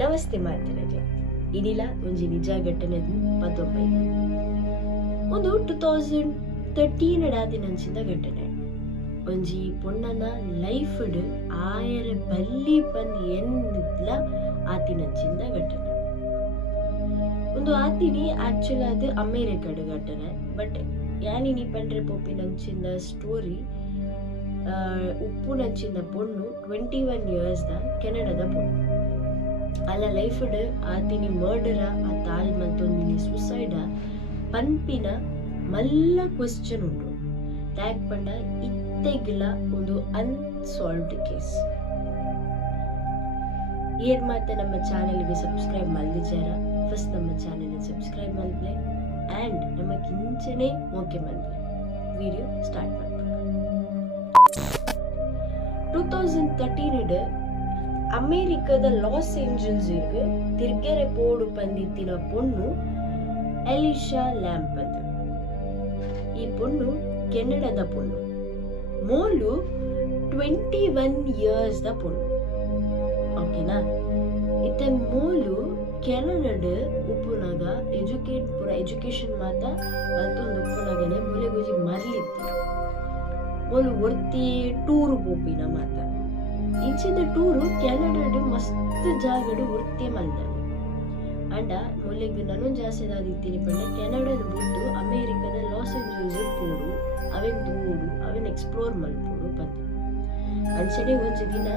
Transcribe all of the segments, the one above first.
ನಮಸ್ತೆ ಮಾತಿರಲಿ ಇದಿಲ್ಲ ಒಂಜಿ ನಿಜ ಘಟನೆ ಪತ್ತೊಂಬೈದು ಒಂದು 2013 ಆದಿನಂಚಿದ ಘಟನೆ ಒಂಜಿ ಪೊಣ್ಣನ ಲೈಫ್ ಆಯರ ಬಲ್ಲಿ ಬಂದು ಎನ್ನಿದ್ಲ ಆತಿನಂಚಿಂದ ಘಟನೆ ಒಂದು ಆತಿನಿ ಆಕ್ಚುಲಿ ಅದು ಅಮೇರಿಕದ ಘಟನೆ ಬಟ್ ಯಾನಿನಿ ಪಂಡ್ರೆ ಪೋಪಿನಂಚಿಂದ ಸ್ಟೋರಿ ಉಪ್ಪು ನಂಚಿಂದ ಪೊಣ್ಣು 21 years ಕೆನಡಾದ ಪೊಣ್ಣು ಅಲ್ಲ ಲೈಫ್ ಆತಿನಿ ಮರ್ಡರ ಆ ತಾಲ್ ಮತ್ತೊಂದಿನಿ ಸುಸೈಡ ಪನ್ಪಿನ ಮಲ್ಲ ಕ್ವೆಶ್ಚನ್ ಉಂಟು ಟ್ಯಾಗ್ ಪಂಡ ಇತ್ತೆಗಿಲ ಒಂದು ಅನ್ಸಾಲ್ವ್ಡ್ ಕೇಸ್ ಏರ್ ಮಾತ ನಮ್ಮ ಚಾನೆಲ್ಗೆ ಸಬ್ಸ್ಕ್ರೈಬ್ ಮಲ್ದಿಜಾರ ಫಸ್ಟ್ ನಮ್ಮ ಚಾನೆಲ್ ಸಬ್ಸ್ಕ್ರೈಬ್ ಮಲ್ಪ್ಲೆ ಆ್ಯಂಡ್ ನಮ್ಮ ಕಿಂಚನೆ ಓಕೆ ಮಲ್ಪ್ಲೆ ವಿಡಿಯೋ ಸ್ಟಾರ್ಟ್ ಮಾಡ್ಬೇಕು 2013 ಅಮೇರಿಕಾದ ಲಾಸ್ ಏಂಜಲ್ಸ್ ತಿರ್ಗೆರೆ ಪೋಡು ಪಂದಿತ್ತಿನ ಪೊಣ್ಣು ಎಲಿಶಾ ಲ್ಯಾಂಪ್ ಅಂತ ಈ ಪೊಣ್ಣು ಕೆನಡಾದ ಪೊಣ್ಣು ಮೋಲು 21 years ದ ಪೊಣ್ಣು ಓಕೆನಾ ಇತ್ತೆ ಮೋಲು ಕೆನಡಾದ ಉಪ್ಪುನಾಗ ಎಜುಕೇಶನ್ ಮಾತ ಮತ್ತೊಂದು ಉಪ್ಪುನಾಗನೆ ಮೂಲೆಗುಜಿ ಮರ್ಲಿತ್ತು ಮೋಲು ಒರ್ತಿ ಟೂರ್ ಪೋಪಿನ ಮಾತ ಇಂಚಿದ ಟೂರು ಕೆನಡಾಡ್ ಮಸ್ತ್ ಜಾಗಡು ಒರ್ತಿ ಮಲ್ದಾನೆ ಅಂಡ ಮೊಲೆಗ್ ನಾನು ಜಾಸ್ತಿ ಆದಿತ್ತೀನಿ ಪಂಡ ಕೆನಡಾದ ಬಿಟ್ಟು ಅಮೇರಿಕಾದ ಲಾಸ್ ಏಂಜಲ್ಸ್ ಪೋಡು ಅವೆನ್ ದೂಡು ಅವೆನ್ ಎಕ್ಸ್ಪ್ಲೋರ್ ಮಲ್ಪೋಡು ಬಂದೆ ಅಂಚನೆ ಒಂಜಿ ದಿನ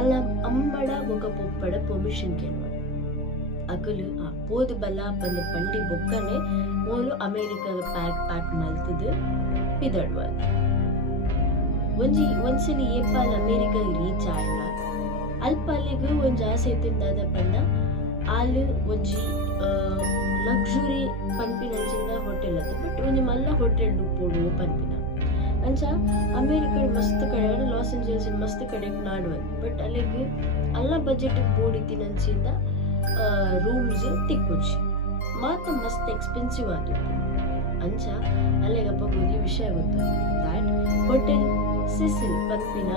ಅಲ್ಲ ಅಮ್ಮಡ ಬೊಕ ಪೊಪ್ಪಡ ಪರ್ಮಿಷನ್ ಕೇಳುವ ಅಕಲು ಪೋದು ಬಲ ಬಂದ ಪಂಡಿ ಬೊಕ್ಕನೆ ಮೋಲು ಅಮೇರಿಕಾದ ಪ್ಯಾಕ್ ಮಲ್ತದು ಪಿದಡ್ವ ಒಂದ್ಸಲಿ ಏಪಾಲ್ ಅಮೇರಿಕಾಗೆ ರೀಚ್ ಆಯ್ಲ ಅಲ್ಪ ಅಲ್ಲಿಗೂ ಒಂಜಿ ಆಸೆ ತಿಂದಾದ ಪಂಡ ಆಲು ಒಂಜಿ ಲಕ್ಸುರಿ ಪನ್ಪಿನಂಚಿಂದ ಹೋಟೆಲ್ ಅದು ಬಟ್ ಒಂಜಿ ಮಲ್ಲ ಹೋಟೆಲ್ ಪೋಡು ಪನ್ಪಿನ ಅಂಚ ಅಮೇರಿಕಾ ಮಸ್ತ್ ಕಡೆ ಲಾಸ್ ಏಂಜಲ್ಸ್ ಮಸ್ತ್ ಕಡೆ ನಾಡುವ ಬಟ್ ಅಲ್ಲಿಗೆ ಅಲ್ಲ ಬಜೆಟ್ ಬೋಡಿತಿನಂಚಿಂದ ರೂಮ್ಸ್ ತಿಕ್ಕೊಚ್ಚಿ ಮಾತ ಮಸ್ತ್ ಎಕ್ಸ್ಪೆನ್ಸಿವ್ ಆದ ಅಂಚ ಅಲ್ಲಿಗಪ್ಪ ಒಂದು ವಿಷಯ ಗೊತ್ತಾಗ್ತದೆ ದ್ಯಾಟ್ ಹೋಟೆಲ್ ಸಿಸಿಲ್ ಪನ್ಪಿನ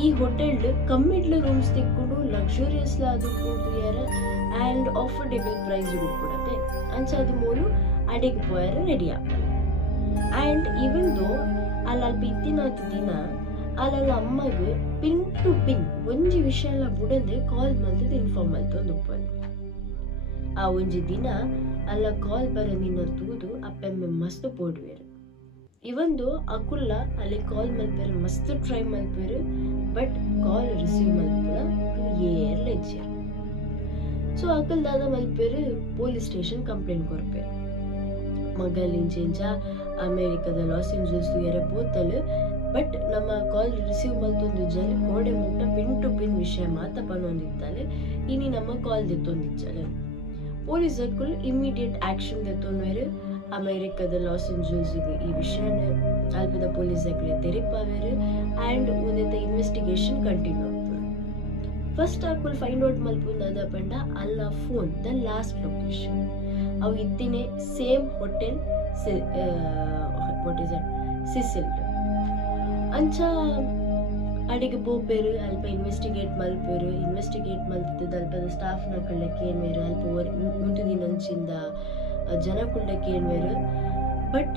ಈ ಹೋಟೆಲ್ ಕಮ್ಮಿಡ್ಲ ರೂಮ್ಸ್ ತಿಕ್ಕೊಂಡು ಲಕ್ಸುರಿಯಸ್ ಅದು ಕೂಡಿಯಾರ ಆ್ಯಂಡ್ ಆಫರ್ಡೇಬಲ್ ಪ್ರೈಸ್ ಕೊಡತ್ತೆ ಅಂಚ ಅದು ಮೂಲು ಅಡಿಗೆ ಪೋಯಾರ ರೆಡಿ ಆಗ್ತದೆ ಆ್ಯಂಡ್ ಈವನ್ ದೋ ಅಲ್ಪ ಇತ್ತಿನಾದ ದಿನ ಅಲ್ಲ ಅಮ್ಮಗೆ ಪಿನ್ ಟು ಪಿನ್ ಒಂಜಿ ವಿಷಯ ಎಲ್ಲ ಬುಡದೆ ಕಾಲ್ ಮಲ್ತದ ಇನ್ಫಾರ್ಮ್ ಮಲ್ತೊಂದು ಉಪ್ಪಂದು ಆ ಒಂಜಿ ದಿನ ಅಲ್ಲ ಕಾಲ್ ಬರೋದಿನ ತೂದು ಅಪ್ಪೆಮ್ಮೆ ಮಸ್ತ್ ಪೋಡ್ವೇರು ಇವಂದು ಅಕುಲ್ಲ ಅಲ್ಲಿ ಕಾಲ್ ಮಲ್ಪೇರು ಮಸ್ತ್ ಟ್ರೈ ಮಲ್ಪೇರು ಬಟ್ ಕಾಲ್ ರಿಸೀವ್ ಮಲ್ಪುರ ಏರ್ಲ ಇಜ್ಜೇರು ಸೊ ಅಕಲ್ ದಾದ ಮಲ್ಪೇರು ಪೊಲೀಸ್ ಸ್ಟೇಷನ್ ಕಂಪ್ಲೇಂಟ್ ಕೊರ್ಪೇರು ಮಗಲಿಂಚೆಂಚ ಅಮೇರಿಕಾದ ಲಾಸ್ ಏಂಜಲ್ಸ್ ಎರೆ ಪೋತಲು ಬಟ್ ನಮ್ಮ ಕಾಲ್ ರಿಸೀವ್ ಮಲ್ತೊಂದು ಜಲ್ ಕೋಡೆ ಮುಟ್ಟ ಪಿನ್ ಟು ಪಿನ್ ವಿಷಯ ಮಾತ ಪನೊಂದಿತ್ತಲೆ ಇನಿ ನಮ್ಮ ಕಾಲ್ ದೆತ್ತೊಂದಿಚ್ಚಲೆ ಪೊಲೀಸ್ ಅಕುಲ್ ಇಮಿಡಿಯೇಟ್ ಆಕ್ಷನ್ ದೆತ್ತೊಂವೇರು ಅಮೇರಿಕಾದ ಲಾಸ್ ಏಂಜಲ್ಸ್ ಈ ವಿಷಯನ ಅಲ್ಪದ ಪೊಲೀಸ್ ಅಕಲೆ ತೆರಿಪಾವೇರು ಆ್ಯಂಡ್ ಒಂದೆತ್ತ ಇನ್ವೆಸ್ಟಿಗೇಷನ್ ಕಂಟಿನ್ಯೂ ಆಗ್ತದೆ ಫಸ್ಟ್ ಅಕುಲ್ ಫೈಂಡ್ ಔಟ್ ಮಲ್ಪುಂದಾದ ಪಂಡ ಅಲ್ಲ ಫೋನ್ ದ ಲಾಸ್ಟ್ ಲೊಕೇಶನ್ ಅವು ಇತ್ತಿನೇ same hotel what is that ಸಿಸಿಲ್ ಅಂಚ ಅಡಿಗೆ ಪೋಪೇರು ಅಲ್ಪ ಇನ್ವೆಸ್ಟಿಗೇಟ್ ಮಲ್ಪೇರು ಇನ್ವೆಸ್ಟಿಗೇಟ್ ಮಲ್ತದ ಅಲ್ಪದ ಸ್ಟಾಫ್ನ ಕಳ್ಳಕ್ಕೆ ಏನ್ವೇರು ಅಲ್ಪ ಮುಂಟು ದಿನಂಚಿಂದ ಜನ ಕುಳ್ಳಕ್ಕೆ ಏನ್ವೇರು ಬಟ್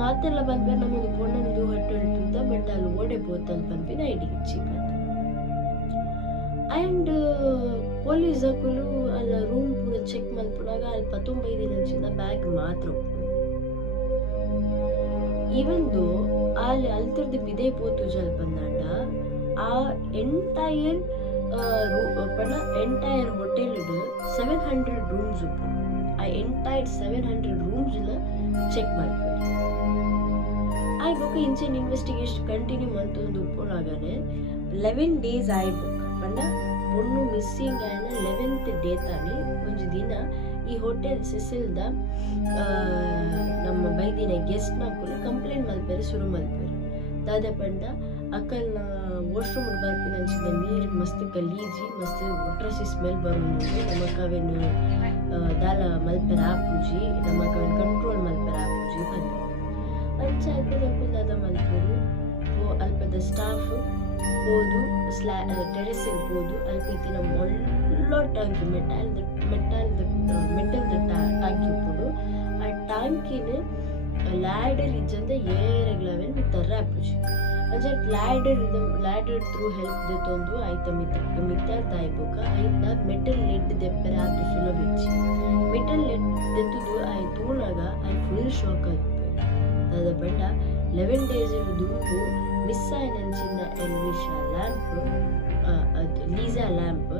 ಮಾತೆಲ್ಲ ಬಂದ್ಮೇಲೆ ನಮಗೆ ಪೊಣ್ಣದು ಹೋಟೆಲ್ ತುತ್ತ ಬಟ್ ಅಲ್ಲಿ ಓಡೆ ಪೋತಲ್ ಪಂಪಿನ ಐಡಿಗೆ ಚಿಕ್ಕ ಆ್ಯಂಡ್ ಪೊಲೀಸ್ ಹಾಕಲು ಅಲ್ಲ ರೂಮ್ ಪೂರ ಚೆಕ್ ಮಲ್ಪುನಾಗ ಅಲ್ಲಿ 15 ದಿನಂಚಿಂದ ಬ್ಯಾಗ್ ಮಾತ್ರ ಇವಂದು ಅಲ್ಲಿ ಅಲ್ತರ್ದು ಬಿದೆ ಪೋತು ಜಲ್ ಬಂದಾಂಡ ಆ ಎಂಟೈರ್ ಹೋಟೆಲ್ 700 ರೂಮ್ಸ್ ಉಪ್ಪು ಆ ಎಂಟೈರ್ 700 ರೂಮ್ಸ್ ಚೆಕ್ ಮಾಡ್ತಾರೆ ಆಯ್ಬೇಕು ಇಂಚೆನ್ ಇನ್ವೆಸ್ಟಿಗೇಷನ್ ಕಂಟಿನ್ಯೂ ಮಂತೊಂದು ಉಪ್ಪುನಾಗನೆ 11 days ಆಯ್ಬೇಕು ಪಂಡ ಪೊಣ್ಣು ಮಿಸ್ಸಿಂಗ್ ಆಯ್ನ 11th ಡೇ ತಾನೆ ಒಂಜಿ ದಿನ ಈ ಹೋಟೆಲ್ ಸಿಸಿಲ್ದ ನಮ್ಮ ಬೈದಿನ ಗೆಸ್ಟ್ನ ಕೂಡ ಕಂಪ್ಲೇಂಟ್ ಮಲ್ಪೇರು ಶುರು ಮಲ್ಪೇರು ದಾದ ಪಂಡ ಅಕ್ಕಲ್ನ ವಾಶ್ರೂಮ್ ಬರ್ಪಿನಂಚಿದ ನೀರು ಮಸ್ತ್ ಗಲೀಜಿ ಮಸ್ತ್ ಒಟ್ರಸಿ ಸ್ಮೆಲ್ ಬರೋದು ನಮಕವೇನು ದಾಲ ಮಲ್ಪೆರ ಆಪುಜಿ ನಮಕವೇನು ಕಂಟ್ರೋಲ್ ಮಲ್ಪೆರ ಆಪುಜಿ ಬಂದು ಅಂಚ ಅಕ್ಕದ ಮಲ್ಪೇರು ಅಲ್ಪದ ಸ್ಟಾಫ್ ಹೋದು ಟೆರೆಸ್ಸಿಗೆ ಹೋದು ಅಲ್ಪಿತ್ತಿನ ಮೊಳ್ಳ ಟ್ಯಾಂಕಿ ಮೆಟಲ್ದ ಟ್ಯಾಂಕಿ ಉಪ್ಪುಡು ಆ ಟ್ಯಾಂಕಿನ ಲ್ಯಾಡರ್ ಇಜ್ಜಂದ ಏರೆಗ್ಲವೆನ್ ಮಿತ್ತರ್ರೆ ಆಪುಜಿ ಅಂಚ ಲ್ಯಾಡರ್ ಥ್ರೂ ಹೆಲ್ಪ್ ದೆತ್ತೊಂದು ಐತ ಮಿತ್ತಾರ್ ತಾಯ್ಬೋಕ ಐತ ಮೆಟಲ್ ಲೆಡ್ ದೆಪ್ಪರೆ ಆತು ಸುಲಭಿಚ್ಚಿ ಮೆಟಲ್ ಲೆಡ್ ದೆತ್ತುದು ಐ ತೂಣಾಗ ಐ ಫುಲ್ ಶಾಕ್ ಆಯ್ತು ದಾದ ಪಂಡ 11 days ದುಂಪು ಮಿಸ್ ಆಯ್ನಂಚಿನ ಎಲ್ವಿಶಾ ಲ್ಯಾಂಪ್ ಲೀಸಾ ಲ್ಯಾಂಪ್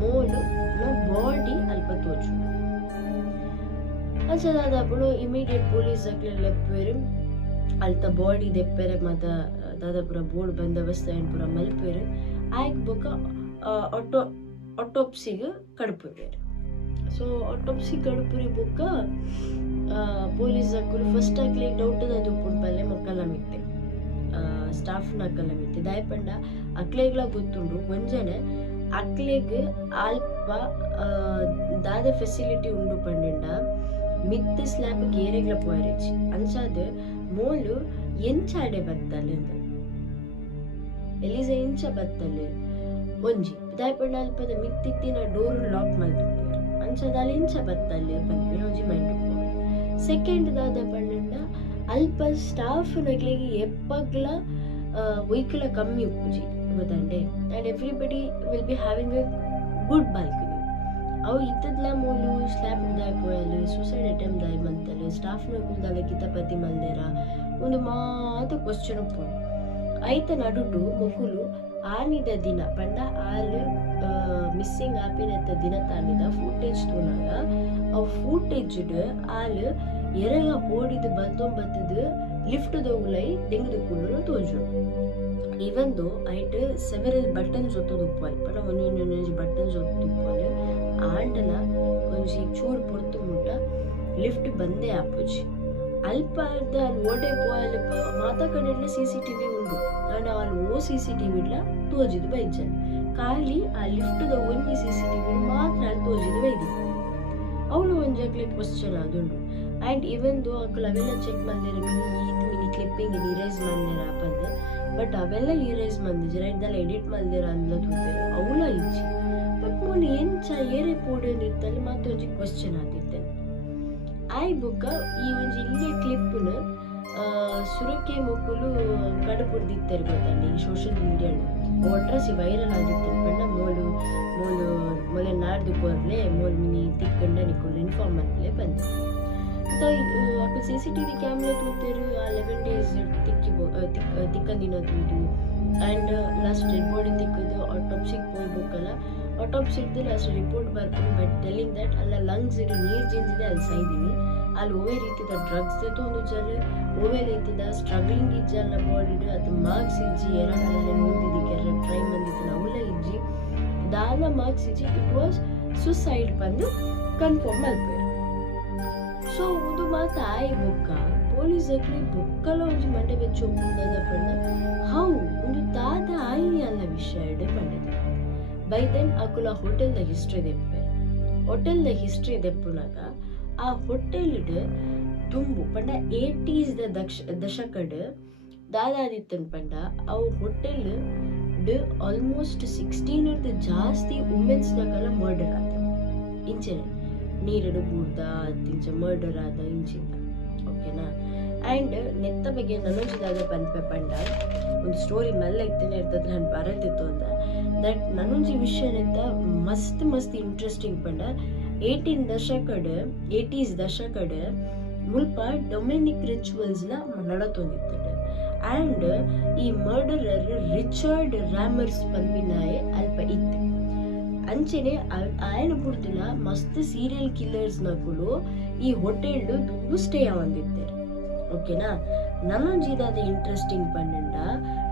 ಮೋಲು ಬಾಡಿ ಅಲ್ಪ ತೋಚು ಅಂಚ ದಾದಾಪುಡು ಇಮಿಡಿಯೇಟ್ ಪೊಲೀಸ್ ಲೆಪ್ಪೆರು ಅಲ್ತ ಬಾಡಿ ದೆಪ್ಪೆರೆ ಮತ ದಾದಾಪುರ ಬೋರ್ಡ್ ಬಂದೋಬಸ್ತ್ ಏನು ಪೂರ ಮಲ್ಪೆರು ಆಯ್ಕೆ ಬೊಕ್ಕ ಆಟೋಪ್ಸಿಗೆ ಕಡುಪುರೇರು ಸೊ ಆಟೋಪ್ಸಿ ಕಡುಪುರಿ ಬೊಕ್ಕ ಪೊಲೀಸ್ ಹಾಕರು ಫಸ್ಟ್ ಹಾಕ್ಲಿಕ್ಕೆ ಡೌಟ್ ಅದು ಪುಂಪಲ್ಲೇ ಮಕ್ಕಳ ಮಿತ್ತೆ ಸ್ಟಾಫ್ ನಕ್ಕಲ ಮಿತ್ತೆ ದಯಪಂಡ ಅಕ್ಲೆಗ್ಲ ಗೊತ್ತುಂಡು ಒಂಜನೆ ಅಕ್ಲೆಗ್ ಅಲ್ಪ ದಾದ ಫೆಸಿಲಿಟಿ ಉಂಡು ಪಂಡಿಂಡ ಮಿತ್ ಸ್ಲ್ಯಾಬ್ ಗೇರೆಗ್ಲ ಪೋಯರಿಚಿ ಅಂಚಾದ ಮೋಲು ಎಂಚಾಡೆ ಬತ್ತಲೆ ಎಲಿಸ ಎಂಚ ಬತ್ತಲೆ ಒಂಜಿ ದಯಪಂಡ ಅಲ್ಪದ ಮಿತ್ತಿತ್ತಿನ ಡೋರ್ ಲಾಕ್ ಮಲ್ತಿಪ್ಪೇರು ಅಂಚಾದ ಅಲ್ಲಿ ಎಂಚ ಬತ್ತಲೆ ಬಂದ್ಬಿಟ್ಟು ಒಂಜಿ ಮೈಂಡ್ ಸೆಕೆಂಡ್ ದಾದ ಪಂಡ ಅಲ್ಪ ಸ್ಟಾಫ್ ನಕ್ಲಿಗೆ ಎಪ್ಪಗ್ಲ ಒಯ್ಕಲ ಕಮ್ಮಿ ಉಪ್ಪುಜಿ ಗೊತ್ತಂಡೆ and everybody will be having a good balcony ಅವು ಇತ್ತದ್ಲ ಮೂಲು ಸ್ಲ್ಯಾಬ್ ದಾಯ್ ಪೋಯಲು ಸೂಸೈಡ್ ಅಟೆಂಪ್ಟ್ ದಾಯ್ ಮಂತಲು ಸ್ಟಾಫ್ ನಕುಲ್ದಾಗ ಕಿತಪತಿ ಮಲ್ದೇರ ಒಂದು ಮಾತ ಕ್ವಶನ್ ಉಪ್ಪು ಐತ ನಡುಟು ಮಗುಲು ಆನಿದ ದಿನ ಪಂಡ ಆಲು ಮಿಸ್ಸಿಂಗ್ ಆಪಿನತ್ತ ದಿನ ತಾನಿದ ಫೂಟೇಜ್ ತೋನಾಗ ಅವು ಫೂಟೇಜ್ಡ್ ಆಲು ಎರಗ ಬೋಡಿದು ಬಂದೊಂಬತ್ತದು ಲಿಫ್ಟ್ ದೌಲೈ ತೆಗೆದು ಕೂಡ ತೋಜು ಇವನ್ ದೋ ಐಟ್ ಸೆವೆರಲ್ ಬಟನ್ಸ್ ಒತ್ತದು ಉಪ್ಪಲ್ ಪಂಡ ಒಂಜೊಂಜಿ ಬಟನ್ಸ್ ಒತ್ತದು ಉಪ್ಪಲ್ ಆಂಡಲ ಒಂಜಿ ಚೂರು ಪೊರ್ತು ಮುಟ್ಟ ಲಿಫ್ಟ್ ಬಂದೇ ಆಪುಜಿ ಅಲ್ಪ ಅಲ್ಲಿ ಓಡೆ ಪೋಯಲ್ ಮಾತಾ ಕಡೆಲ್ಲ CCTV ಉಂಡು ಅಂಡ್ ಅಲ್ಲಿ ಓ CCTV ತೋಜಿದು ಬೈಜನ್ ಖಾಲಿ ಆ ಲಿಫ್ಟ್ದ ಒಂಜಿ CCTV ಮಾತ್ರ ಅಲ್ಲಿ ತೋಜಿದು ಬೈದಿ ಅವಳು ಒಂಜಾಗ್ಲಿ ಕ್ವಶನ್ ಅದುಂಡು ಆ್ಯಂಡ್ ಇವನ್ ದೋ ಅಕ್ಕಳು ಅವೆಲ್ಲ ಚೆಕ್ ಮಂದಿರ ಮಿನಿ ಕ್ಲಿಪ್ಪಿಂಗ್ ಇರೇಸ್ ಮಂದಿರ ಪಂದೆ ಬಟ್ ಅವೆಲ್ಲ ಇರೇಸ್ ಮಂದಿಜ ರೈಟ್ದಲ್ಲ ಎಡಿಟ್ ಮಂದಿರ ಅಂದ್ಲ ತೂತೇನೆ ಅವಳ ಇಜ್ಜಿ ಬಟ್ ಮೂಲ ಎಂಚ ಏರೆ ಪೋಡೆ ನಿತ್ತಲ್ಲಿ ಮತ್ತೊಂಜಿ ಕ್ವಶನ್ ಆದಿತ್ತೇನೆ ಆಯ್ ಬುಕ್ಕ ಈ ಒಂಜಿ ಇಲ್ಲೇ ಕ್ಲಿಪ್ನ ಸುರಕ್ಕೆ ಮಕ್ಕಳು ಕಡುಪುಡ್ದಿತ್ತೇರು ಗೊತ್ತಂడి ಈ ಸೋಷಿಯಲ್ ಮೀಡಿಯಾ ಒಟ್ರಾಸಿ ವೈರಲ್ ಆದಿತ್ತೇನೆ ಪಂಡ ಮೊಲೆ ನಾಡ್ದು ಕೊರ್ಲೆ ಮೋಲ್ ಮಿನಿ ತಿಕ್ಕಂಡ ನಿಕ್ಕೊಂಡು ಇನ್ಫಾರ್ಮ್ ಅಂತಲೇ ಬಂದೆ ಅಕ್ಕ CCTV ಕ್ಯಾಮ್ರಾ ತೂತೇರು ಆ 11 days ತಿಕ್ಕಂದಿನ ತೂದು ಆ್ಯಂಡ್ ಲಾಸ್ಟ್ ಡೆಡ್ ಬಾಡಿ ತಿಕ್ಕದು ಆಟೋಪ್ಸಿಗೆ ಹೋಗ್ಬೇಕಲ್ಲ ಆಟೋಪ್ಸಿದ್ದು ಲಾಸ್ಟ್ ರಿಪೋರ್ಟ್ ಬರ್ಕೊಂಡು ಬಟ್ ಟೆಲ್ಲಿಂಗ್ ದಟ್ ಅಲ್ಲ ಲಂಗ್ಸ್ ಇಡು ನೀರು ಜಿಂದಿದೆ ಅಲ್ಲಿ ಸಾಯ್ದೀನಿ ಅಲ್ಲಿ ಓವೇ ರೀತಿದ ಡ್ರಗ್ಸ್ ಒಂದು ಜರ ಓವೇ ರೀತಿದ ಸ್ಟ್ರಗ್ಲಿಂಗ್ ಇಜ್ಜಲ್ಲ ಬಾಡಿಡು ಅದು ಮಾರ್ಕ್ಸ್ ಇಜ್ಜಿ ಎರಡಲ್ಲ ನೋಡಿದ್ದಕ್ಕೆ ಎರಡು ಟ್ರೈ ಬಂದಿತ್ತು ಅವಳ ಇಜ್ಜಿ ದಾಲ ಮಾರ್ಕ್ಸ್ ಇಜ್ಜಿ ಇಟ್ ವಾಸ್ ಸುಸೈಡ್ ಬಂದು ಕನ್ಫರ್ಮ್ ಅಲ್ಪೇರು ಸೊ ಒಂದು ಮಾತು ಆಯ್ ಬೊಕ್ಕ ಪೊಲೀಸ್ ಅಕ್ಲಿ ಬೊಕ್ಕಲ ಒಂಜಿ ಮಂಡೆ ಬೆಚ್ಚು ಒಪ್ಪುಂದಾದ ಪಂಡ ಹೌ ಒಂದು ತಾತ ಆಯ್ನಿ ಅಲ್ಲ ವಿಷಯ ಪಂಡದ ಬೈ ದೆನ್ ಅಕುಲ ಹೋಟೆಲ್ದ ಹಿಸ್ಟ್ರಿ ದೆಪ್ಪುನಾಗ ಆ ಹೋಟೆಲ್ಡ್ ತುಂಬು ಪಂಡ 80s ದಶಕಡ್ ದಾದಾದಿತ್ತನ್ ಪಂಡ ಅವು ಹೋಟೆಲ್ ಆಲ್ಮೋಸ್ಟ್ 16 ಜಾಸ್ತಿ ವುಮೆನ್ಸ್ ನಕಲ ಮರ್ಡರ್ ಆದ ಇಂಚೆನೆ ನೀರಡು ಬೂರ್ದ ತಿಂಚ ಮರ್ಡರ್ ಆದ ಇಂಚಿಂದ ಓಕೆನಾ ಆ್ಯಂಡ್ ನೆತ್ತ ಬಗ್ಗೆ ನನೊಂಜಿದಾಗ ಪನ್ಪೆ ಪಂಡ ಒಂದು ಸ್ಟೋರಿ ಮೆಲ್ಲ ಇತ್ತೇನೆ ಇರ್ತದೆ ನಾನು ಬರದಿತ್ತು ಅಂತ ದಟ್ ನನೊಂಜಿ ವಿಷಯ ನೆತ್ತ ಮಸ್ತ್ ಇಂಟ್ರೆಸ್ಟಿಂಗ್ ಪಂಡ 80s ದಶಕಡ್ ಮುಲ್ಪ ಡೊಮೆನಿಕ್ ರಿಚುವಲ್ಸ್ಲ ನಡತೊಂದಿತ್ತದೆ ಆ್ಯಂಡ್ ಈ ಮರ್ಡರರ್ ರಿಚರ್ಡ್ ರ್ಯಾಮರ್ಸ್ ಪನ್ಪಿನಾಯೆ ಅಲ್ಪ ಇತ್ತು ಅಂಚೆನೆ ಆಯನ ಬುಡ್ದಿನ ಮಸ್ತ್ ಸೀರಿಯಲ್ ಕಿಲ್ಲರ್ಸ್ ನಕುಲು ಈ ಹೋಟೆಲ್ ದುಡ್ಡು ಸ್ಟೇ ಆವಂದಿದ್ದಾರೆ ಓಕೆನಾ ನನೊಂಜಿದಾದ ಇಂಟ್ರೆಸ್ಟಿಂಗ್ ಪನ್ನಂಡ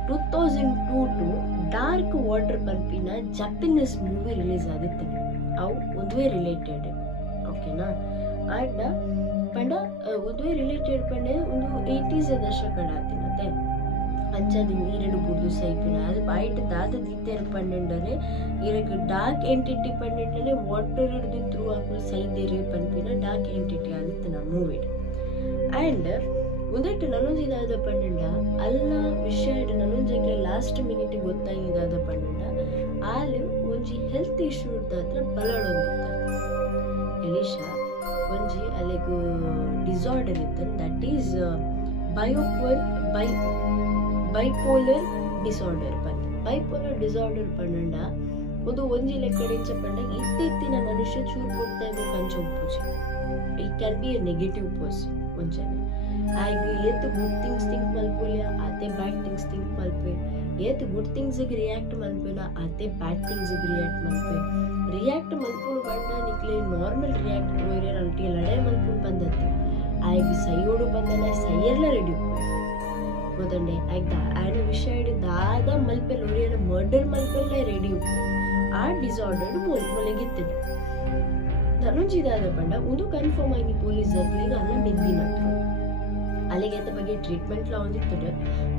2002 ಟು ಡಾರ್ಕ್ ವಾಟರ್ ಪಂಪಿನ ಜಪನೀಸ್ ಮೂವಿ ರಿಲೀಸ್ ಆದಿತ್ತು ಅವು ಒಂದುವೇ ರಿಲೇಟೆಡ್ ಓಕೆನಾ ಆ್ಯಂಡ್ ಪಂಡ ಒಂದುವೇ ರಿಲೇಟೆಡ್ ಪಂಡ ಒಂದು 80s ದಶಕಡ ಆತಿನತೆ ಅಂಚಾದ ನೀರಡು ಬುಡ್ದು ಸೈಪಿನ ಅದು ಬೈಟ್ ದಾದ ದಿತ್ತೇರು ಪಂಡನೆ ಇರಕ್ಕೆ ಡಾರ್ಕ್ ಎಂಟಿಟಿ ಪಂಡನೆ ವಾಟರ್ ಹಿಡಿದು ಥ್ರೂ ಹಾಕಲು ಸೈದೇರಿ ಪಂಪಿನ ಡಾರ್ಕ್ ಎಂಟಿಟಿ ಆದಿತ್ತು ನಾ ಮೂವಿ ಆ್ಯಂಡ್ ಒಂದೆಟ್ಟು ನನೊಂಜಿದಾದ ಪಂಡ ಅಲ್ಲ ವಿಷಯ ನನೊಂಜಕ್ಕೆ ಲಾಸ್ಟ್ ಮಿನಿಟ್ ಗೊತ್ತಾಗಿದಾದ ಪಂಡ ಎಲಿಶೂರ್ದ ಹತ್ರ ಬಲಡೊಂದಿತ್ತ ಎಲಿಶಾ ಒಂಜಿ ಅಲೆಗ್ ಡಿಸಾರ್ಡರ್ ಇತ್ತು that is bipolar disorder bipolar disorder ಪಂಡ ಒಂದು ಒಂಜಿ ಲೆಕ್ಕಡೆಂಚ ಪಂಡ ಇತ್ತಿನ ಮನುಷ್ಯ ಚೂರು ಕೊಡ್ತಾ ಕಂಚ ಉಪ್ಪುಜಿ it can be a negative person ಒಂಜನೆ ಆಯ್ಗ ಏತ್ ಗುಡ್ ಥಿಂಗ್ಸ್ ಥಿಂಕ್ ಮಲ್ಪೊಲಿಯ ಅದೇ ಬ್ಯಾಡ್ ಥಿಂಗ್ಸ್ ಥಿಂಕ್ ಮಲ್ಪೆ ಏತ್ ಗುಡ್ ಥಿಂಗ್ಸ್ಗೆ ರಿಯಾಕ್ಟ್ ಮಲ್ಪೆನ ಅದೇ ಬ್ಯಾಡ್ ಥಿಂಗ್ಸ್ಗೆ ರಿಯಾಕ್ಟ್ ಮಲ್ಪೆ ರಿಯಾಕ್ಟ್ ಮಲ್ಪುಡು ಬಂಡ ನಿಕ್ಲೆ ನಾರ್ಮಲ್ ರಿಯಾಕ್ಟ್ ಹೋಯ್ರೆ ಅಂಟಿ ಲಡೆ ಮಲ್ಪುಡು ಬಂದತ್ತೆ ಆಯ್ಗ ಸೈಯೋಡು ಬಂದನ ಸೈಯರ್ಲ ರೆಡಿ ಗೊತ್ತಂಡೆ ಆಯ್ಗ ಆಯ್ನ ವಿಷಯ ಹಿಡಿ ದಾದ ಮಲ್ಪೆ ಲೋರಿಯನ ಮರ್ಡರ್ ಮಲ್ಪೆಲ್ಲ ರೆಡಿ ಆ ಡಿಸಾರ್ಡರ್ಡ್ ಮೊಲಗಿತ್ತಿದೆ ಧನುಂಜಿದಾದ ಪಂಡ ಒಂದು ಕನ್ಫರ್ಮ್ ಆಗಿ ಪೊಲೀಸ್ ಜರ್ಲಿಗೆ ಅಲ್ಲ ಮಿದ್ದಿನಟ್ರು ಅಲ್ಲಿಗೆ ಬಗ್ಗೆ ಟ್ರೀಟ್ಮೆಂಟ್ ಲ ಹೊಂದಿತ್ತು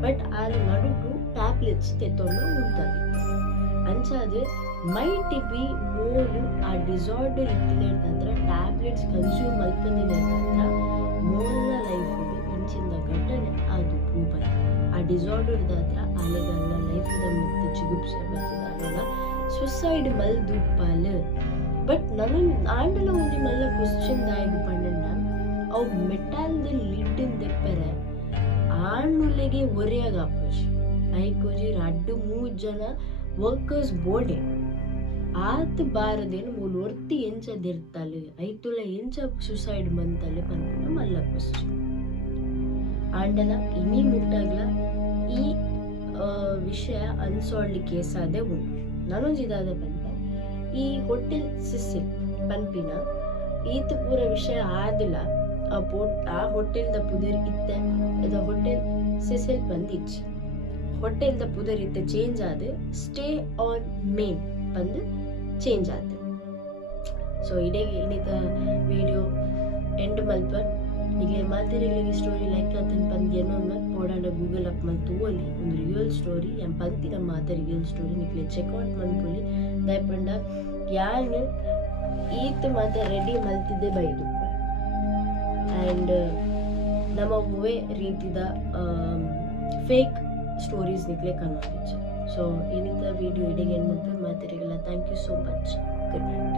ಬಟ್ ಅಲ್ಲಿ ನಡುಟು ಟ್ಯಾಬ್ಲೆಟ್ಸ್ ತೆತ್ತೊಂಡು ಉಂಟಾದಿತ್ತು ಅಂಚಾದ ಮೈಟ್ ಬಿ ಮೋಲು ಆ ಡಿಸಾರ್ಡರ್ ಇತ್ತಿನ ಟ್ಯಾಬ್ಲೆಟ್ಸ್ ಕನ್ಸ್ಯೂಮ್ ಮಲ್ಪಂದಿನ ಮೋಲ್ನ ಲೈಫ್ ಇಂಚಿಂದ ಘಟನೆ ಅದು ಭೂಪಲ್ ಆ ಡಿಸಾರ್ಡರ್ದ ಹತ್ರ ಅಲೆಗಲ್ಲ ಲೈಫ್ದ ಮತ್ತೆ ಚಿಗುಪ್ಸೆ ಬರ್ತದ ಸುಸೈಡ್ ಮಲ್ದುಪ್ಪಲ್ ಬಟ್ ನಾನು ಆಂಡಲ ಒಂದು ಮಲ್ಲ ಕ್ವಶನ್ ದಾಯಗ ಪಂಡ ಅವು ಮೆಟಾಲ್ದ ಲಿಡ್ಡಿನ ದೆಪ್ಪರೆ ಆಂಡುಲೆಗೆ ಒರೆಯಾಗ ಆಪೋಜಿ ಐಕೋಜಿ 2-3 ಜನ ವರ್ಕರ್ಸ್ ಬೋರ್ಡೆ ಆತ್ ಬಾರದೇನು ಮೂಲು ಒರ್ತಿ ಎಂಚದಿರ್ತಾಳೆ ಐತುಲ ಎಂಚ ಸುಸೈಡ್ ಮಂತಲೆ ಪಂಪನ ಮಲ್ಲ ಕ್ವಶನ್ ಆಂಡಲ ಇನಿ ಮುಟ್ಟಾಗ್ಲ ಈ ವಿಷಯ ಅನ್ಸಾಲ್ಡ್ ಕೇಸ್ ಆದೇ ಉಂಟು ನಾನೊಂಜಿದಾದ ಪಂಪ ಈ ಹೋಟೆಲ್ ಸಿಸಿಲ್ ಪನ್ಪಿನ ಈತ ಪೂರ ವಿಷಯ ಆದಿಲ್ಲ ಆ ಹೋಟೆಲ್ದ ಪುದರ್ ಇತ್ತೆ ಅದ ಹೋಟೆಲ್ ಸಿಸಿಲ್ ಬಂದಿಚ್ಚಿ ಹೋಟೆಲ್ದ ಪುದರ್ ಇತ್ತೆ ಚೇಂಜ್ ಆದ ಸ್ಟೇ ಆನ್ ಮೇನ್ ಬಂದು ಚೇಂಜ್ ಆದ ಸೊ ಇಡೇ ಇನ್ನಿತ ವಿಡಿಯೋ ಎಂಡ್ ಮಲ್ಪ ಈಗಲೇ ಮಾತಿರಲಿಗೆ ಸ್ಟೋರಿ ಲೈಕ್ ಆತನ ಪಂದ್ಯನೋ ಪೋಡಾಂಡ ಗೂಗಲ್ ಅಪ್ ಮಲ್ ತೂವಲಿ ಒಂದು ರಿಯಲ್ ಸ್ಟೋರಿ ಎಂ ಪಂತಿನ ಮಾತ ರಿಯಲ್ ಸ್ಟೋರಿ ನಿಕ್ಲೆ ಚೆಕ್ಔಟ್ ಮನ್ಪುಲಿ ದಯಪಂಡ ಯಾನು ಈತ್ ಮಾತ ರೆಡಿ ಮಲ್ತಿದ್ದೆ ಬೈದು ಆ್ಯಂಡ್ ನಮ್ಮ ಒವ್ವೇ ರೀತಿದ ಫೇಕ್ ಸ್ಟೋರೀಸ್ ನಿಕ್ಲೆ ಕನ್ನಡ ಸೊ ಏನಿಂದ ವಿಡಿಯೋ ಇಡೆಗೆ ಏನು ಮಲ್ಪೆ ಮಾತಿರಲಿಲ್ಲ thank you so much good night